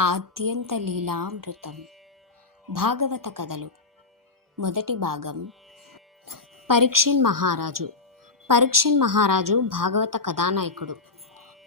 ఆద్యంత లీలామృతం. భాగవత కథలు. మొదటి భాగం. పరీక్షిన్ మహారాజు భాగవత కథానాయకుడు.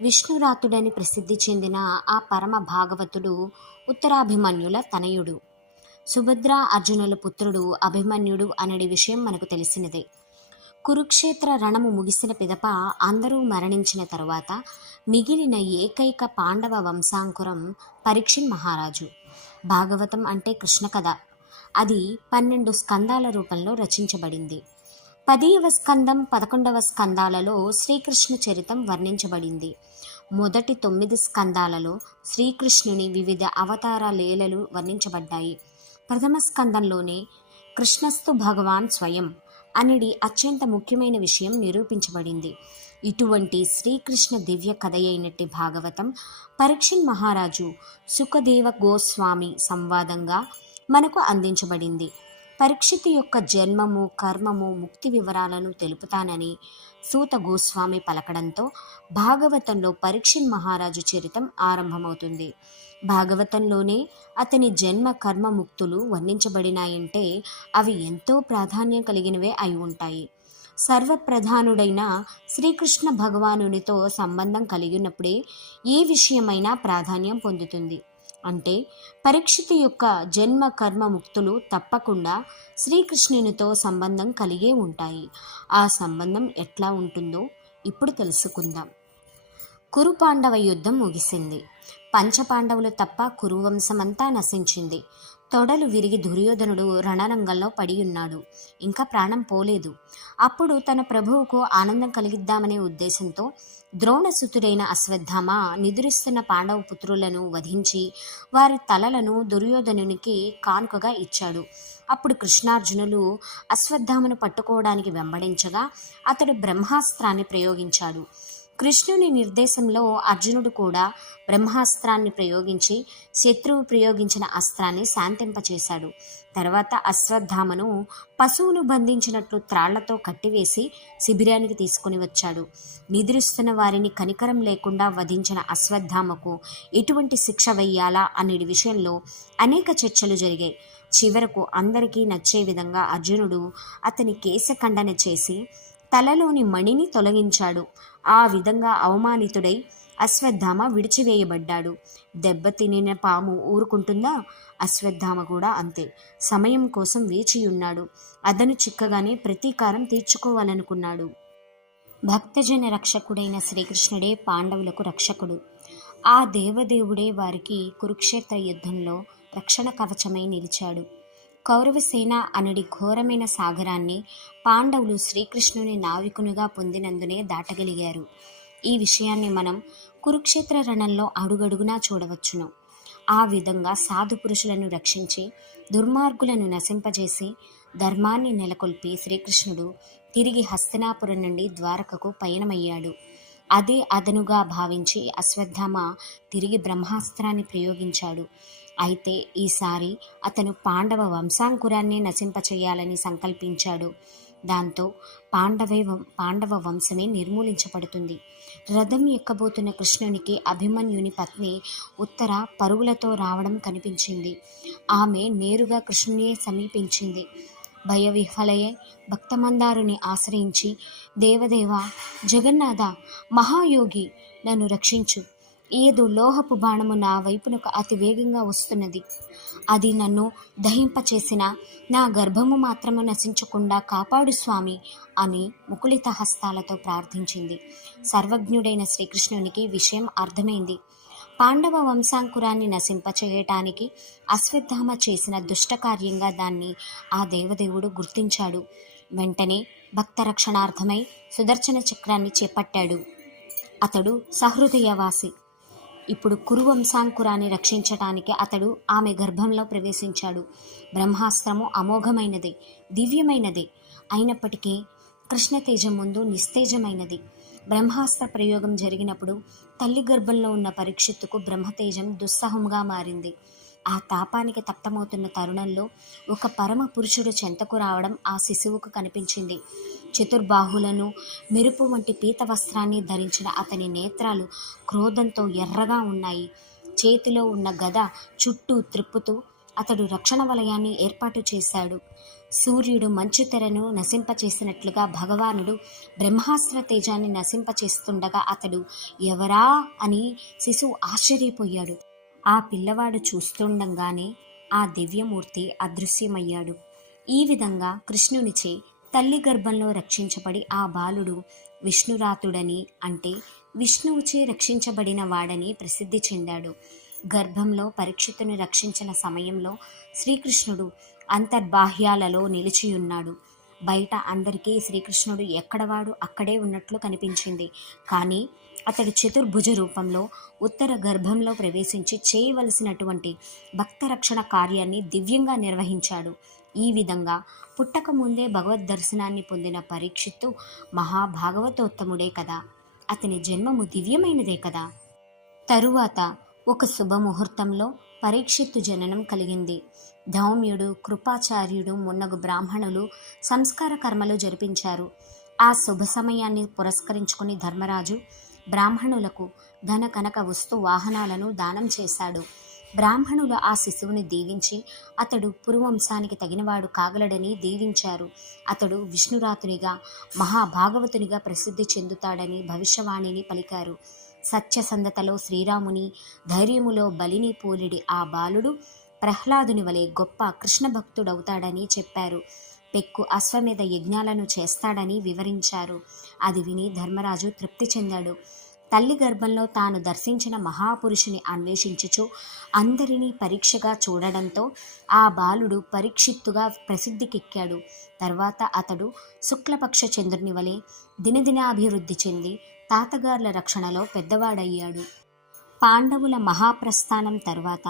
విష్ణురాతుడని ప్రసిద్ధి చెందిన ఆ పరమ భాగవతుడు ఉత్తరాభిమన్యుల తనయుడు. సుభద్ర అర్జునుల పుత్రుడు అభిమన్యుడు అనడి విషయం మనకు తెలిసినదే. కురుక్షేత్ర రణము ముగిసిన పిదప అందరూ మరణించిన తరువాత మిగిలిన ఏకైక పాండవ వంశాంకురం పరీక్షిన్ మహారాజు. భాగవతం అంటే కృష్ణ కథ. అది 12 స్కందాల రూపంలో రచించబడింది. 10వ స్కందం 11వ స్కందాలలో శ్రీకృష్ణ చరితం వర్ణించబడింది. మొదటి 9 స్కందాలలో శ్రీకృష్ణుని వివిధ అవతార లీలలు వర్ణించబడ్డాయి. ప్రథమ స్కందంలోనే కృష్ణస్తు భగవాన్ స్వయం అనేది అత్యంత ముఖ్యమైన విషయం నిరూపించబడింది. ఇటువంటి శ్రీకృష్ణ దివ్య కథ అయినట్టి భాగవతం పరీక్షిన్ మహారాజు సుఖదేవ గోస్వామి సంవాదంగా మనకు అందించబడింది. పరీక్షిత్ యొక్క జన్మము, కర్మము, ముక్తి వివరాలను తెలుపుతానని సూత గోస్వామి పలకడంతో భాగవతంలో పరీక్షిన్ మహారాజు చరితం ఆరంభమవుతుంది. భాగవతంలోనే అతని జన్మ కర్మ ముక్తులు వర్ణించబడినాయంటే అవి ఎంతో ప్రాధాన్యం కలిగినవే అయి ఉంటాయి. సర్వప్రధానుడైన శ్రీకృష్ణ భగవానునితో సంబంధం కలిగినప్పుడే ఏ విషయమైనా ప్రాధాన్యం పొందుతుంది. అంటే పరీక్షిత్ యొక్క జన్మ కర్మ ముక్తులు తప్పకుండా శ్రీకృష్ణునితో సంబంధం కలిగే ఉంటాయి. ఆ సంబంధం ఎట్లా ఉంటుందో ఇప్పుడు తెలుసుకుందాం. కురు పాండవ యుద్ధం ముగిసింది. పంచపాండవులు తప్ప కురువంశమంతా నశించింది. తొడలు విరిగి దుర్యోధనుడు రణరంగంలో పడి ఉన్నాడు. ఇంకా ప్రాణం పోలేదు. అప్పుడు తన ప్రభువుకు ఆనందం కలిగిద్దామనే ఉద్దేశంతో ద్రోణసుతుడైన అశ్వత్థామ నిద్రిస్తున్న పాండవ పుత్రులను వధించి వారి తలలను దుర్యోధనునికి కానుకగా ఇచ్చాడు. అప్పుడు కృష్ణార్జునులు అశ్వత్థామను పట్టుకోవడానికి వెంబడించగా అతడు బ్రహ్మాస్త్రాన్ని ప్రయోగించాడు. కృష్ణుని నిర్దేశంలో అర్జునుడు కూడా బ్రహ్మాస్త్రాన్ని ప్రయోగించి శత్రువు ప్రయోగించిన అస్త్రాన్ని శాంతింపచేశాడు. తర్వాత అశ్వత్థామను పశువును బంధించినట్లు త్రాళ్లతో కట్టివేసి శిబిరానికి తీసుకుని వచ్చాడు. నిద్రిస్తున్న వారిని కనికరం లేకుండా వధించిన అశ్వత్థామకు ఎటువంటి శిక్ష వెయ్యాలా అనే విషయంలో అనేక చర్చలు జరిగాయి. చివరకు అందరికీ నచ్చే విధంగా అర్జునుడు అతని కేశఖండన చేసి తలలోని మణిని తొలగించాడు. ఆ విధంగా అవమానితుడై అశ్వత్థామ విడిచివేయబడ్డాడు. దెబ్బతినిన పాము ఊరుకుంటుందా? అశ్వత్థామ కూడా అంతే. సమయం కోసం వేచియున్నాడు. అదను చిక్కగానే ప్రతీకారం తీర్చుకోవాలనుకున్నాడు. భక్తజన రక్షకుడైన శ్రీకృష్ణుడే పాండవులకు రక్షకుడు. ఆ దేవదేవుడే వారికి కురుక్షేత్ర యుద్ధంలో రక్షణ కవచమై నిలిచాడు. కౌరవసేన అనడి ఘోరమైన సాగరాన్ని పాండవులు శ్రీకృష్ణుని నావికునిగా పొందినందునే దాటగలిగారు. ఈ విషయాన్ని మనం కురుక్షేత్ర రణంలో అడుగడుగునా చూడవచ్చును. ఆ విధంగా సాధు పురుషులను రక్షించి దుర్మార్గులను నశింపజేసి ధర్మాన్ని నెలకొల్పి శ్రీకృష్ణుడు తిరిగి హస్తినాపురం నుండి ద్వారకకు పయనమయ్యాడు. అదే అదనుగా భావించి అశ్వత్థామ తిరిగి బ్రహ్మాస్త్రాన్ని ప్రయోగించాడు. అయితే ఈసారి అతను పాండవ వంశాంకురాన్ని నశింపచేయాలని సంకల్పించాడు. దాంతో పాండవ వంశమే నిర్మూలించబడుతుంది. రథం ఎక్కబోతున్న కృష్ణునికి అభిమన్యుని పత్ని ఉత్తర పరుగులతో రావడం కనిపించింది. ఆమె నేరుగా కృష్ణుని సమీపించింది. భయవిహ్వలయ్యై భక్తమందారుని ఆశ్రయించి, దేవదేవ, జగన్నాథ, మహాయోగి, నన్ను రక్షించు. ఏదో లోహపు బాణము నా వైపునకు అతి వేగంగా వస్తున్నది. అది నన్ను దహింపచేసిన నా గర్భము మాత్రము నశించకుండా కాపాడు స్వామి అని ముకులిత హస్తాలతో ప్రార్థించింది. సర్వజ్ఞుడైన శ్రీకృష్ణునికి విషయం అర్థమైంది. పాండవ వంశాంకురాన్ని నశింపచేయటానికి అశ్వత్థామ చేసిన దుష్టకార్యంగా దాన్ని ఆ దేవదేవుడు గుర్తించాడు. వెంటనే భక్త రక్షణార్థమై సుదర్శన చక్రాన్ని చేపట్టాడు. అతడు సహృదయవాసి. ఇప్పుడు కురువంశాంకురాన్ని రక్షించటానికి అతడు ఆమె గర్భంలో ప్రవేశించాడు. బ్రహ్మాస్త్రము అమోఘమైనది, దివ్యమైనది. అయినప్పటికీ కృష్ణతేజం ముందు నిస్తేజమైనది. బ్రహ్మాస్త్ర ప్రయోగం జరిగినప్పుడు తల్లి గర్భంలో ఉన్న పరీక్షిత్తుకు బ్రహ్మతేజం దుస్సహంగా మారింది. ఆ తాపానికి తప్తమవుతున్న తరుణంలో ఒక పరమ పురుషుడు చెంతకు రావడం ఆ శిశువుకు కనిపించింది. చతుర్బాహులను మెరుపు వంటి పీత వస్త్రాన్ని ధరించిన అతని నేత్రాలు క్రోధంతో ఎర్రగా ఉన్నాయి. చేతిలో ఉన్న గద చుట్టూ త్రిప్పుతూ అతడు రక్షణ వలయాన్ని ఏర్పాటు చేశాడు. సూర్యుడు మంచు తెరను నశింపచేసినట్లుగా భగవానుడు బ్రహ్మాస్త్ర తేజాన్ని నశింపచేస్తుండగా అతడు ఎవరా అని శిశువు ఆశ్చర్యపోయాడు. ఆ పిల్లవాడు చూస్తుండగానే ఆ దివ్యమూర్తి అదృశ్యమయ్యాడు. ఈ విధంగా కృష్ణునిచే తల్లి గర్భంలో రక్షించబడి ఆ బాలుడు విష్ణురాతుడని, అంటే విష్ణువుచే రక్షించబడిన వాడని ప్రసిద్ధి చెందాడు. గర్భంలో పరీక్షితుని రక్షించిన సమయంలో శ్రీకృష్ణుడు అంతర్బాహ్యాలలో నిలిచియున్నాడు. బయట అందరికీ శ్రీకృష్ణుడు ఎక్కడవాడు అక్కడే ఉన్నట్లు కనిపించింది. కానీ అతడు చతుర్భుజ రూపంలో ఉత్తర గర్భంలో ప్రవేశించి చేయవలసినటువంటి భక్తరక్షణ కార్యాన్ని దివ్యంగా నిర్వహించాడు. ఈ విధంగా పుట్టక ముందే భగవద్ దర్శనాన్ని పొందిన పరీక్షిత్తు మహాభాగవతోత్తముడే కదా. అతని జన్మము దివ్యమైనదే కదా. తరువాత ఒక శుభముహూర్తంలో పరీక్షిత్తు జననం కలిగింది. ధౌమ్యుడు, కృపాచార్యుడు మున్నగు బ్రాహ్మణులు సంస్కార కర్మలు జరిపించారు. ఆ శుభ సమయాన్ని పురస్కరించుకుని ధర్మరాజు బ్రాహ్మణులకు ధన కనక వస్తు వాహనాలను దానం చేశాడు. బ్రాహ్మణులు ఆ శిశువుని దీవించి అతడు పురువంశానికి తగినవాడు కాగలడని దీవించారు. అతడు విష్ణురాతునిగా మహాభాగవతునిగా ప్రసిద్ధి చెందుతాడని భవిష్యవాణిని పలికారు. సత్యసంధతలో శ్రీరాముని, ధైర్యములో బలిని పోలిడి ఆ బాలుడు ప్రహ్లాదుని వలె గొప్ప కృష్ణ భక్తుడవుతాడని చెప్పారు. పెక్కు అశ్వమేధ యజ్ఞాలను చేస్తాడని వివరించారు. అది విని ధర్మరాజు తృప్తి చెందాడు. తల్లి గర్భంలో తాను దర్శించిన మహాపురుషుని అన్వేషించుచు అందరినీ పరీక్షగా చూడడంతో ఆ బాలుడు పరీక్షిత్తుగా ప్రసిద్ధికెక్కాడు. తర్వాత అతడు శుక్లపక్ష చంద్రుని వలె దినదినాభివృద్ధి చెంది తాతగార్ల రక్షణలో పెద్దవాడయ్యాడు. పాండవుల మహాప్రస్థానం తరువాత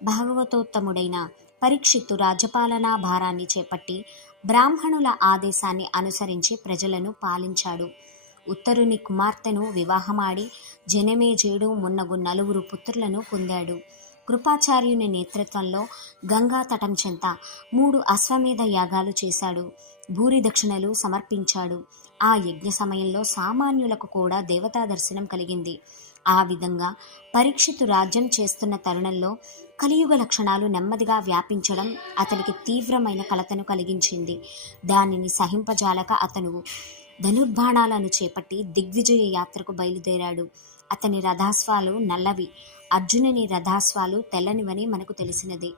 భాగవతోత్తముడైన పరీక్షిత్తు రాజ్యపాలనా భారాన్ని చేపట్టి బ్రాహ్మణుల ఆదేశాన్ని అనుసరించి ప్రజలను పాలించాడు. ఉత్తరుని కుమార్తెను వివాహమాడి జనమేజయుడు మున్నగు 9 పుత్రులను పొందాడు. కృపాచార్యుని నేతృత్వంలో గంగా తటం చెంత 3 అశ్వమేధ యాగాలు చేశాడు. భూరి దక్షిణలు సమర్పించాడు. ఆ యజ్ఞ సమయంలో సామాన్యులకు కూడా దేవతా దర్శనం కలిగింది. ఆ విధంగా పరీక్షిత్తు రాజ్యం చేస్తున్న తరుణంలో కలియుగ లక్షణాలు నెమ్మదిగా వ్యాపించడం అతనికి తీవ్రమైన కలతను కలిగించింది. దానిని సహింపజాలక అతను ధనుర్బాణాలను చేపట్టి దిగ్విజయ యాత్రకు బయలుదేరాడు. అతని రథాశ్వాలు నల్లవి, అర్జునుని రథాశ్వాలు తెల్లనివని మనకు తెలిసినది.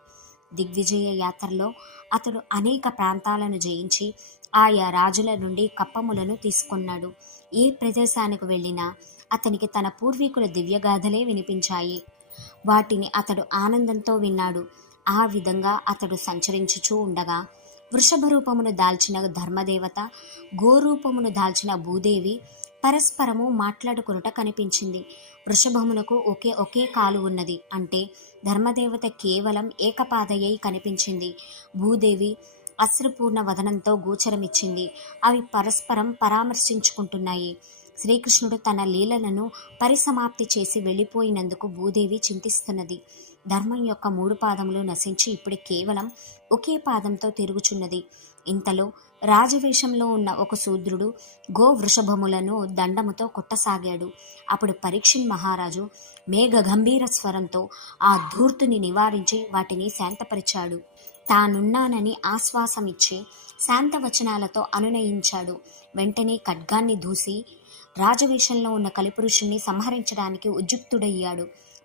దిగ్విజయ యాత్రలో అతడు అనేక ప్రాంతాలను జయించి ఆయా రాజుల నుండి కప్పములను తీసుకున్నాడు. ఏ ప్రదేశానికి వెళ్ళినా అతనికి తన పూర్వీకుల దివ్యగాథలే వినిపించాయి. వాటిని అతడు ఆనందంతో విన్నాడు. ఆ విధంగా అతడు సంచరించుచూ ఉండగా వృషభ రూపమును దాల్చిన ధర్మదేవత, గోరూపమును దాల్చిన భూదేవి పరస్పరము మాట్లాడుకొనుట కనిపించింది. వృషభమునకు ఒకే కాలు ఉన్నది, అంటే ధర్మదేవత కేవలం ఏకపాదయ్యై కనిపించింది. భూదేవి అశ్రుపూర్ణ వదనంతో గోచరమిచ్చింది. అవి పరస్పరం పరామర్శించుకుంటున్నాయి. శ్రీకృష్ణుడు తన లీలలను పరిసమాప్తి చేసి వెళ్ళిపోయినందుకు భూదేవి చింతిస్తున్నది. ధర్మం యొక్క 3 పాదములు నశించి ఇప్పుడు కేవలం ఒకే పాదంతో తిరుగుచున్నది. ఇంతలో రాజవేషంలో ఉన్న ఒక శూద్రుడు గో వృషభములను దండముతో కొట్టసాగాడు. అప్పుడు పరీక్షిత్ మహారాజు మేఘ గంభీర స్వరంతో ఆ ధూర్తుని నివారించి వాటిని శాంతపరిచాడు. తానున్నానని ఆశ్వాసమిచ్చి శాంతవచనాలతో అనునయించాడు. వెంటనే ఖడ్గాన్ని దూసి రాజవేషంలో ఉన్న కలిపురుషుణ్ణి సంహరించడానికి ఉద్యుక్తుడయ్యాడు.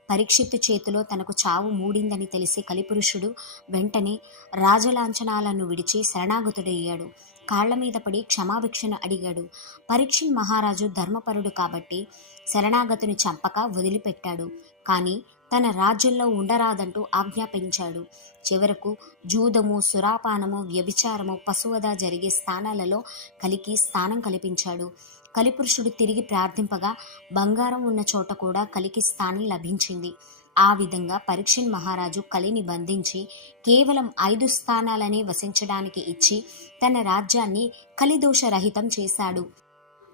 పరీక్షిత్తు చేతిలో తనకు చావు మూడిందని తెలిసి కలిపురుషుడు వెంటనే రాజలాంఛనాలను విడిచి శరణాగతుడయ్యాడు. కాళ్ల మీద పడి క్షమాభిక్షను అడిగాడు. పరీక్షిత్ మహారాజు ధర్మపరుడు కాబట్టి శరణాగతుని చంపక వదిలిపెట్టాడు. కానీ తన రాజ్యంలో ఉండరాదంటూ ఆజ్ఞాపించాడు. చివరకు జూదము, సురాపానము, వ్యభిచారము, పశువధ జరిగే స్థానాలలో కలికి స్థానం కల్పించాడు. కలిపురుషుడు తిరిగి ప్రార్థింపగా బంగారం ఉన్న చోట కూడా కలికి స్థానం లభించింది. ఆ విధంగా పరీక్షిత్ మహారాజు కలిని బంధించి కేవలం 5 స్థానాలనే వసించడానికి ఇచ్చి తన రాజ్యాన్ని కలిదోషరహితం చేశాడు.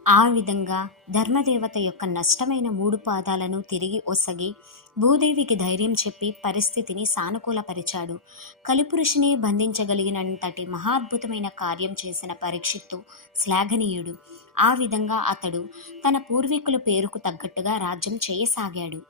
ఆ విధంగా ధర్మదేవత యొక్క నష్టమైన 3 పాదాలను తిరిగి ఒసగి భూదేవికి ధైర్యం చెప్పి పరిస్థితిని సానుకూలపరిచాడు. కలిపురుషుని బంధించగలిగినంతటి మహాద్భుతమైన కార్యం చేసిన పరీక్షిత్తు శ్లాఘనీయుడు. ఆ విధంగా అతడు తన పూర్వీకుల పేరుకు తగ్గట్టుగా రాజ్యం చేయసాగాడు.